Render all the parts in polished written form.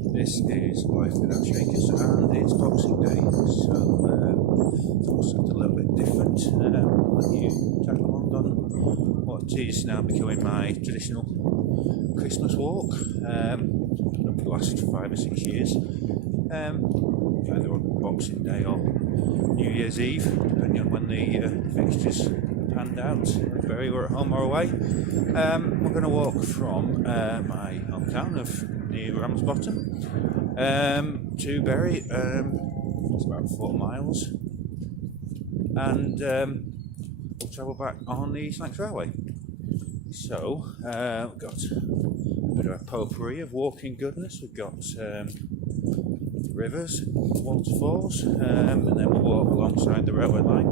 This is Life Without Shakers and it's Boxing Day, so it's something a little bit different. Let you tag along on what is now becoming my traditional Christmas walk for the last 5 or 6 years, either on Boxing Day or New Year's Eve, depending on when the fixtures panned out. Bury, we're at home or away. We're going to walk from my hometown of near Ramsbottom to Bury. It's about 4 miles, and we'll travel back on the East Lancs Railway. So we've got a bit of a potpourri of walking goodness. We've got rivers, waterfalls, and then we'll walk alongside the railway line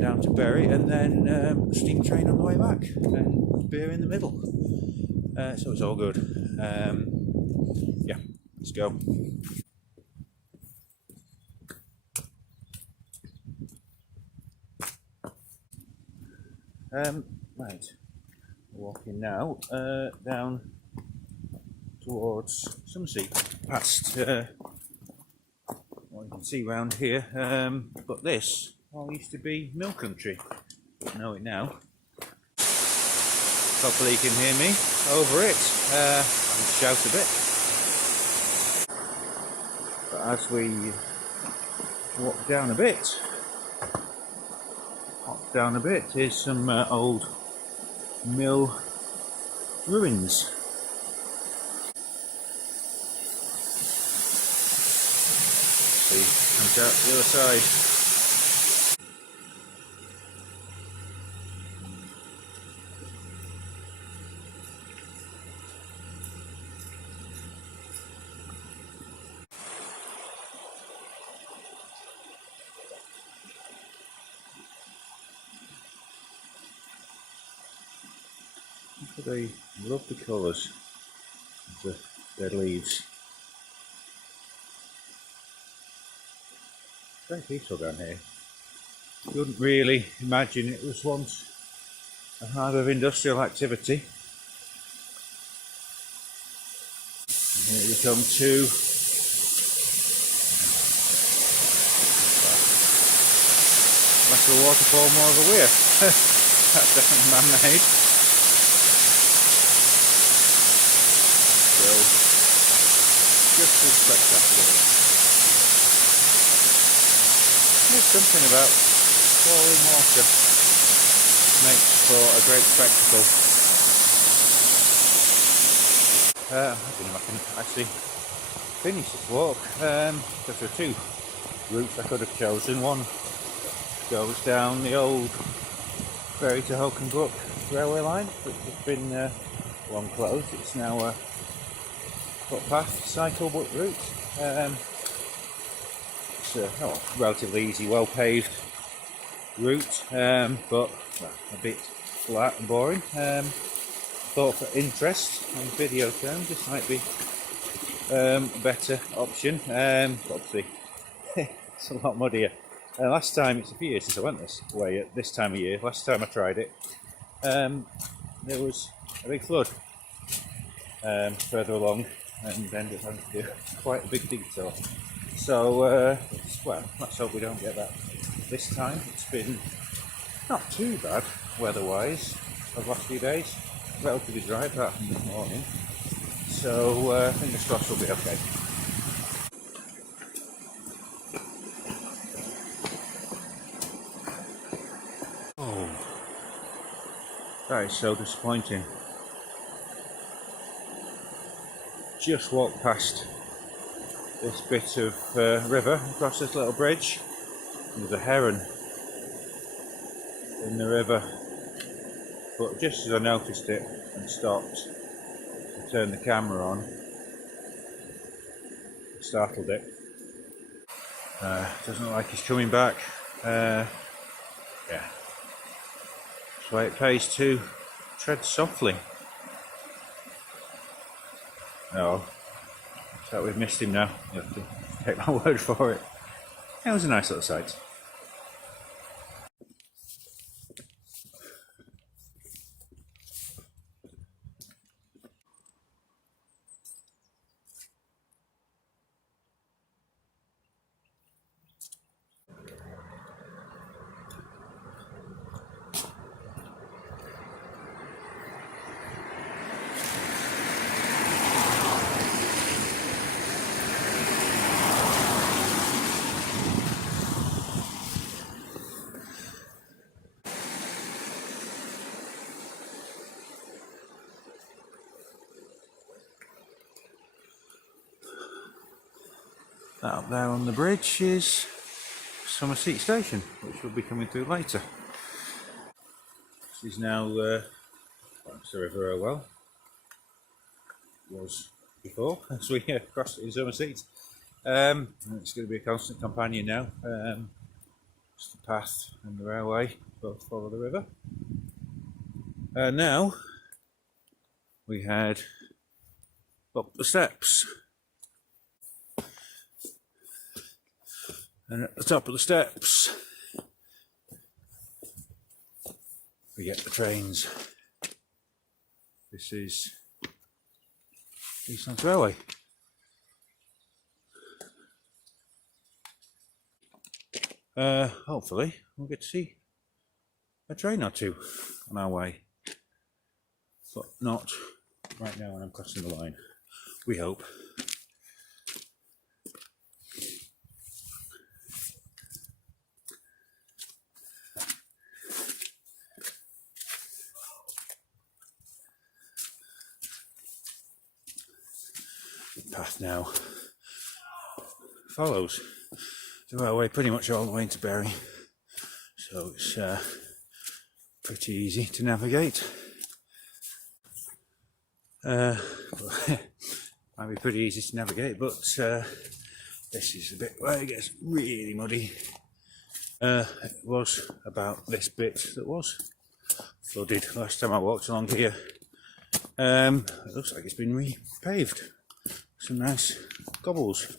down to Bury, and then steam train on the way back, and beer in the middle. So it's all good. Yeah, let's go. Right, walking now down towards Summersea, past what you can see round here, but this all used to be mill country. Know it now. Hopefully you can hear me over it. I'll shout a bit. But as we walk down a bit, here's some old mill ruins. See, comes out the other side. They love the colours of the dead leaves. Very peaceful down here. You wouldn't really imagine it was once a hive of industrial activity. And here we come to less of a waterfall, more of a weir. That's definitely man-made. So, just as spectacular. There's something about falling water makes for a great spectacle. I don't know if I can actually finish this walk, because there are 2 routes I could have chosen. One goes down the old Bury to Hokenbrook railway line, which has been long closed. It's now a footpath cycle route. It's a relatively easy, well paved route, but well, a bit flat and boring. Thought for interest and video terms this might be a better option. Obviously it's a lot muddier. Last time, it's a few years since I went this way at this time of year. Last time I tried it, there was a big flood further along, and ended up having to do quite a big detour. So, well, let's hope we don't get that this time. It's been not too bad weather-wise over the last few days. Relatively dry apart from this morning. So, fingers crossed we'll be okay. Oh, that is so disappointing. Just walked past this bit of river, across this little bridge. There's a heron in the river, but just as I noticed it and stopped to turn the camera on, startled it. Doesn't look like he's coming back. Yeah, that's why it pays to tread softly. No, so we've missed him now. You have to take my word for it. It was a nice little sight. That up there on the bridge is Somerset Station, which will be coming through later. This is now the River Irwell. Was before, as we crossed it in Somerset. It's going to be a constant companion now. Just the path and the railway both follow the river. Now we head up the steps, and at the top of the steps we get the trains. This is Eastlands Railway. Hopefully we'll get to see a train or two on our way, but not right now when I'm crossing the line, we hope. The path now follows the railway pretty much all the way into Bury, so it's pretty easy to navigate. Might be pretty easy to navigate, but this is the bit where it gets really muddy. It was about this bit that was flooded last time I walked along here. It looks like it's been repaved. Some nice cobbles.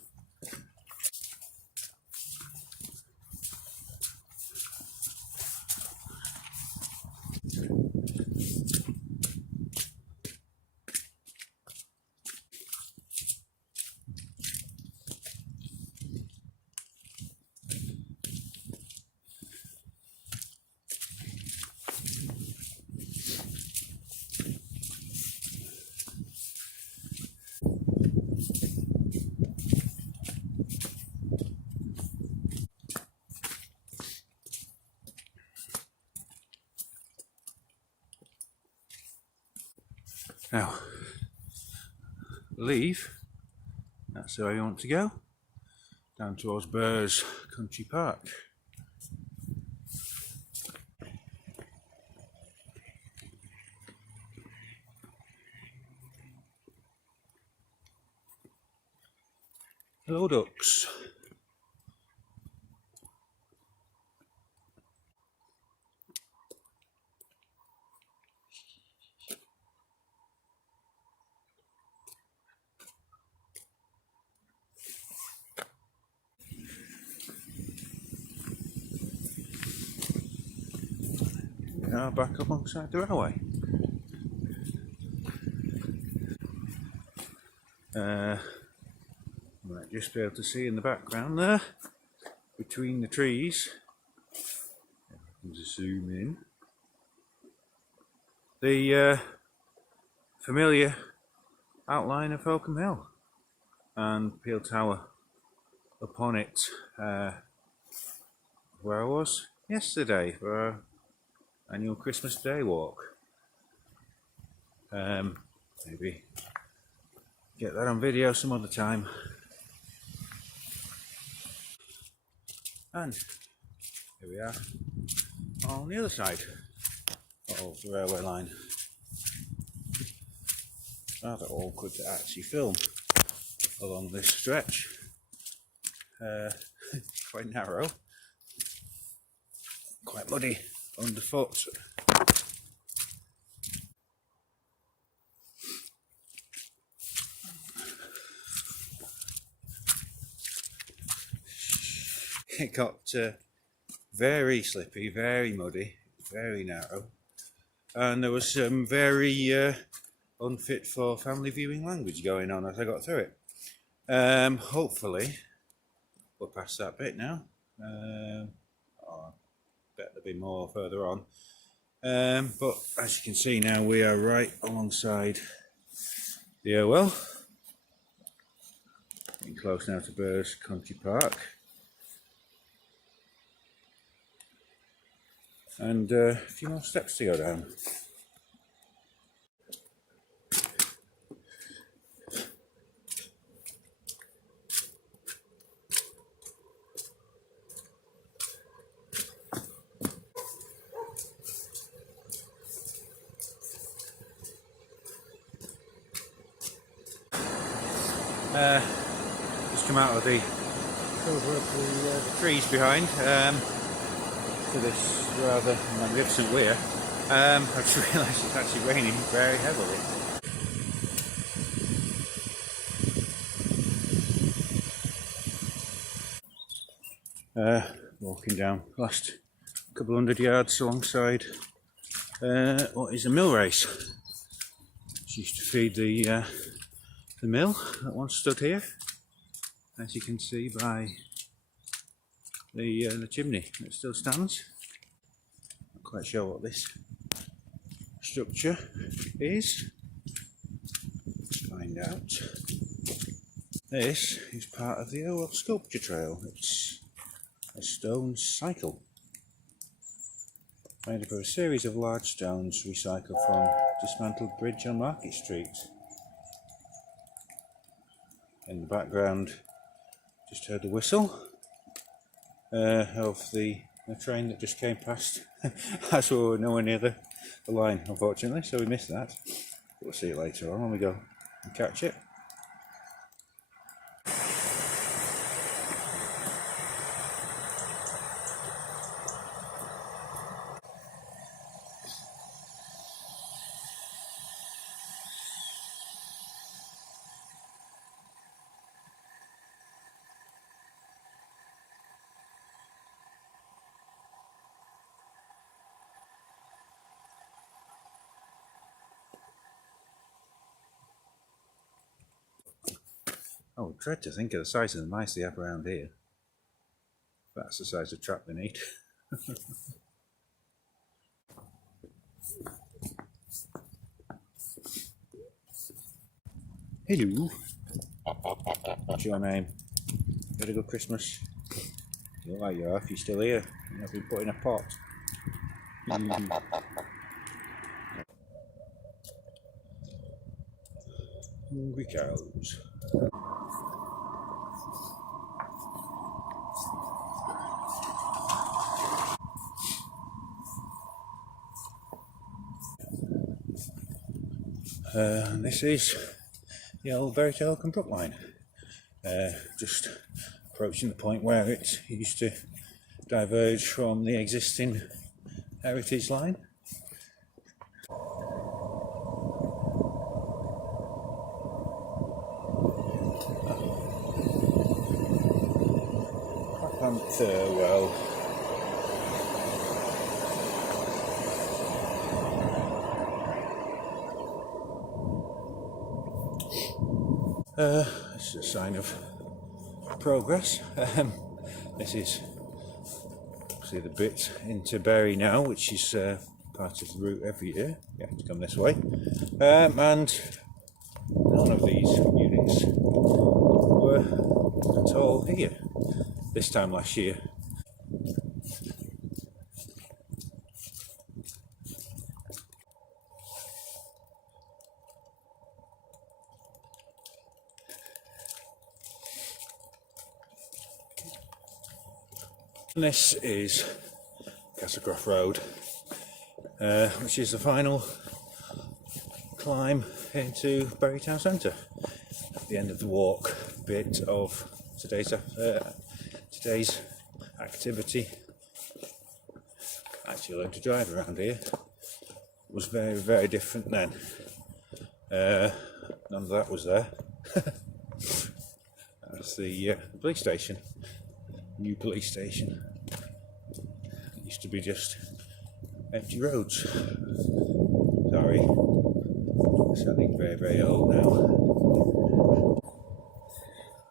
Now, leave, that's where I want to go, down towards Burrs Country Park. Hello ducks. We are back alongside the railway. You might just be able to see in the background there, between the trees, just zoom in, the familiar outline of Holcombe Hill and Peel Tower upon it, where I was yesterday for our annual Christmas Day walk. Maybe get that on video some other time. And here we are on the other side of the railway line. Rather awkward to actually film along this stretch. Quite narrow, quite muddy underfoot. It got very slippy, very muddy, very narrow, and there was some very unfit for family viewing language going on as I got through it. Hopefully we're past that bit now. I bet there'll be more further on, but as you can see now, we are right alongside the Irwell, getting close now to Burrs Country Park. And a few more steps to go down. Just come out of the cover of the trees behind to this rather magnificent weir. I just realised it's actually raining very heavily. Walking down last couple hundred yards alongside what is a mill race. Which used to feed the mill that once stood here, as you can see by the chimney that still stands. Not quite sure what this structure is. Let's find out. This is part of the Old Sculpture Trail. It's a stone cycle made up of a series of large stones recycled from dismantled bridge on Market Street. In the background, just heard the whistle of the train that just came past as we were nowhere near the line, unfortunately, so we missed that. We'll see it later on when we go and catch it. Oh, dread to think of the size of the mice they have around here. That's the size of trap they need. Hello. What's your name? You had a good Christmas? You look like you are if you're still here. You've been put in a pot. Hungry cows. This is the old Verity Oakham Brook line. Just approaching the point where it used to diverge from the existing heritage line. Well. This is a sign of progress. This is see the bit into Bury now, which is part of the route every year. You have to come this way, and none of these units were at all here this time last year. And this is Castlecroft Road, which is the final climb into Bury Town Centre. At the end of the walk bit of today's activity. Actually learned to drive around here. It was very, very different then. None of that was there. That's the police station. New police station. It used to be just empty roads. Sorry, sounding very, very old now.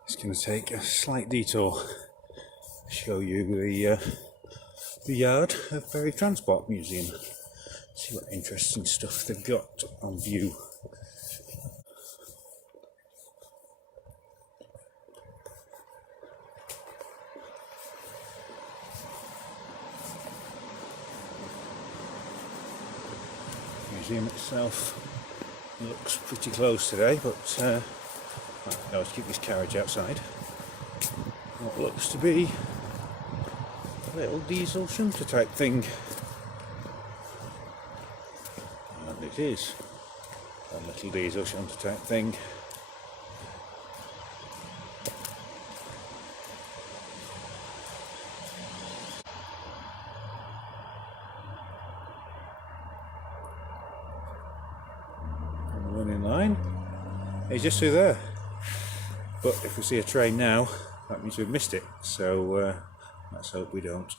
It's going to take a slight detour to show you the yard of Bury Transport Museum. See what interesting stuff they've got on view. Museum itself looks pretty closed today, but I always keep this carriage outside. What looks to be a little diesel shunter type thing. And it is a little diesel shunter type thing. It's just through there. But if we see a train now, that means we've missed it. So let's hope we don't.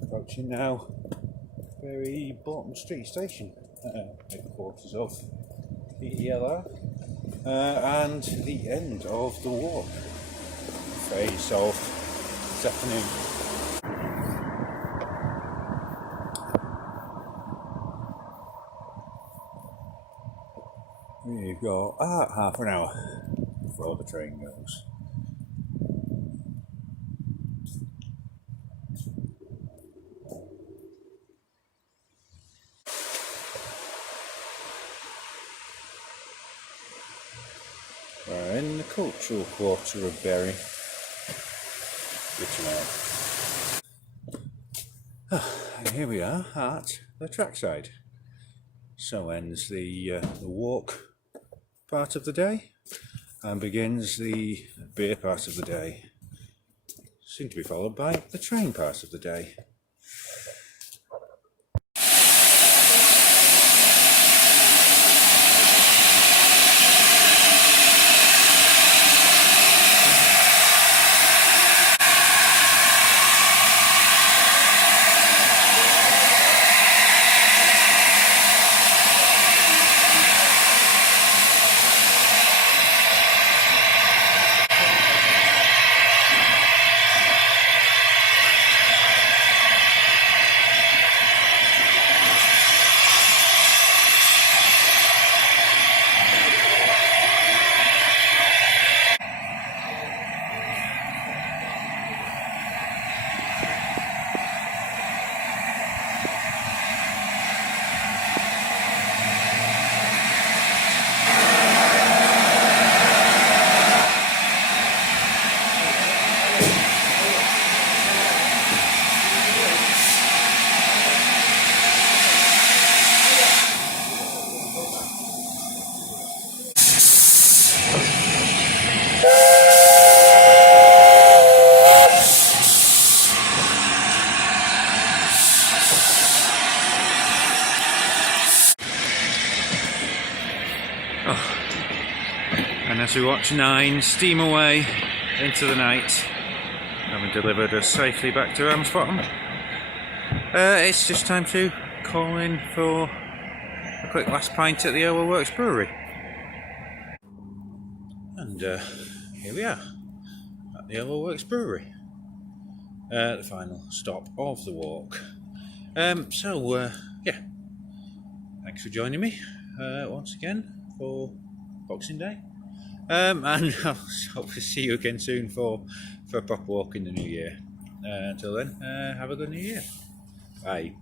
Approaching now very Bolton Street Station, headquarters of the ELR, and the end of the walk phase of this afternoon. We've got half an hour before the train goes. We're in the cultural quarter of Bury. Good to know. And here we are at the trackside. So ends the walk part of the day and begins the beer part of the day. Soon to be followed by the train part of the day. And as we watch 9 steam away into the night, having delivered us safely back to Ramsbottom, it's just time to call in for a quick last pint at the Oval Works Brewery. And here we are at the Oval Works Brewery, the final stop of the walk. Yeah, thanks for joining me once again for Boxing Day. And I'll hope to see you again soon for a proper walk in the new year. Until then, have a good new year. Bye.